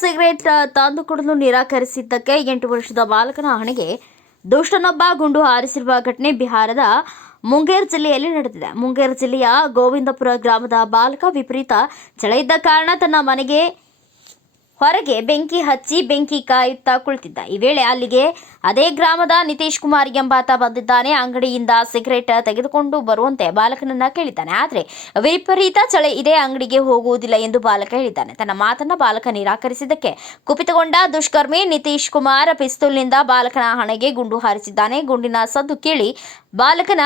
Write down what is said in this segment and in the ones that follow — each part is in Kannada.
ಸಿಗರೇಟ್ ತಂದುಕೊಡಲು ನಿರಾಕರಿಸಿದ್ದಕ್ಕೆ ಎಂಟು ವರ್ಷದ ಬಾಲಕನ ಹಣೆಗೆ ದುಷ್ಟನೊಬ್ಬ ಗುಂಡು ಹಾರಿಸಿರುವ ಘಟನೆ ಬಿಹಾರದ ಮುಂಗೇರ್ ಜಿಲ್ಲೆಯಲ್ಲಿ ನಡೆದಿದೆ. ಮುಂಗೇರ್ ಜಿಲ್ಲೆಯ ಗೋವಿಂದಪುರ ಗ್ರಾಮದ ಬಾಲಕ ವಿಪರೀತ ಚಳ ಇದ್ದ ಕಾರಣ ತನ್ನ ಮನೆಗೆ ಹೊರಗೆ ಬೆಂಕಿ ಹಚ್ಚಿ ಬೆಂಕಿ ಕಾಯುತ್ತಾ ಕುಳಿತಿದ್ದ. ಈ ವೇಳೆ ಅಲ್ಲಿಗೆ ಅದೇ ಗ್ರಾಮದ ನಿತೀಶ್ ಕುಮಾರ್ ಎಂಬಾತ ಬಂದಿದ್ದಾನೆ. ಅಂಗಡಿಯಿಂದ ಸಿಗರೇಟ್ ತೆಗೆದುಕೊಂಡು ಬರುವಂತೆ ಬಾಲಕನನ್ನ ಕೇಳಿದ್ದಾನೆ. ಆದರೆ ವಿಪರೀತ ಚಳಿ ಇದೆ, ಅಂಗಡಿಗೆ ಹೋಗುವುದಿಲ್ಲ ಎಂದು ಬಾಲಕ ಹೇಳಿದ್ದಾನೆ. ತನ್ನ ಮಾತನ್ನ ಬಾಲಕ ನಿರಾಕರಿಸಿದ್ದಕ್ಕೆ ಕುಪಿತಗೊಂಡ ದುಷ್ಕರ್ಮಿ ನಿತೀಶ್ ಕುಮಾರ್ ಪಿಸ್ತೂಲ್ನಿಂದ ಬಾಲಕನ ಹಣೆಗೆ ಗುಂಡು ಹಾರಿಸಿದ್ದಾನೆ. ಗುಂಡಿನ ಸದ್ದು ಕೇಳಿ ಬಾಲಕನ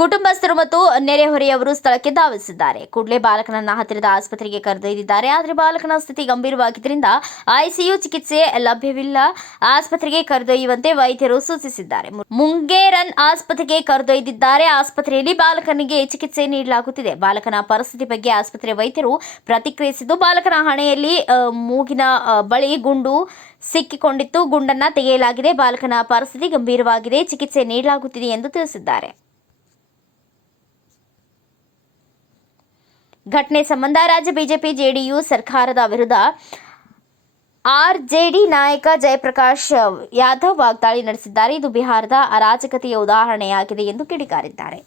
ಕುಟುಂಬಸ್ಥರು ಮತ್ತು ನೆರೆಹೊರೆಯವರು ಸ್ಥಳಕ್ಕೆ ಧಾವಿಸಿದ್ದಾರೆ. ಕೂಡಲೇ ಬಾಲಕನನ್ನ ಹತ್ತಿರದ ಆಸ್ಪತ್ರೆಗೆ ಕರೆದೊಯ್ದಿದ್ದಾರೆ. ಆದರೆ ಬಾಲಕನ ಸ್ಥಿತಿ ಗಂಭೀರವಾಗಿದ್ದರಿಂದ ಐಸಿಯು ಚಿಕಿತ್ಸೆ ಲಭ್ಯವಿಲ್ಲ. ಆಸ್ಪತ್ರೆಗೆ ಕರೆದೊಯ್ಯುವಂತೆ ವೈದ್ಯರು ಸೂಚಿಸಿದ್ದಾರೆ. ಮುಂಗೇರನ್ ಆಸ್ಪತ್ರೆಗೆ ಕರೆದೊಯ್ದಿದ್ದಾರೆ. ಆಸ್ಪತ್ರೆಯಲ್ಲಿ ಬಾಲಕನಿಗೆ ಚಿಕಿತ್ಸೆ ನೀಡಲಾಗುತ್ತಿದೆ. ಬಾಲಕನ ಪರಿಸ್ಥಿತಿ ಬಗ್ಗೆ ಆಸ್ಪತ್ರೆ ವೈದ್ಯರು ಪ್ರತಿಕ್ರಿಯಿಸಿದ್ದು, ಬಾಲಕನ ಹಣೆಯಲ್ಲಿ ಮೂಗಿನ ಬಳಿ ಗುಂಡು ಸಿಕ್ಕಿಕೊಂಡಿತ್ತು. ಗುಂಡನ್ನ ತೆಗೆಯಲಾಗಿದೆ. ಬಾಲಕನ ಪರಿಸ್ಥಿತಿ ಗಂಭೀರವಾಗಿದೆ. ಚಿಕಿತ್ಸೆ ನೀಡಲಾಗುತ್ತಿದೆ ಎಂದು ತಿಳಿಸಿದ್ದಾರೆ. ಘಟನೆ ಸಂಬಂಧ ರಾಜ್ಯ ಬಿಜೆಪಿ ಜೆಡಿಯು ಸರ್ಕಾರದ ವಿರುದ್ಧ ಆರ್ ಜೆಡಿ ನಾಯಕ ಜಯಪ್ರಕಾಶ್ ಯಾದವ್ ವಾಗ್ದಾಳಿ ನಡೆಸಿದ್ದಾರೆ. ಇದು ಬಿಹಾರದ ಅರಾಜಕತೆಯ ಉದಾಹರಣೆಯಾಗಿದೆ ಎಂದು ಕಿಡಿಕಾರಿದ್ದಾರೆ.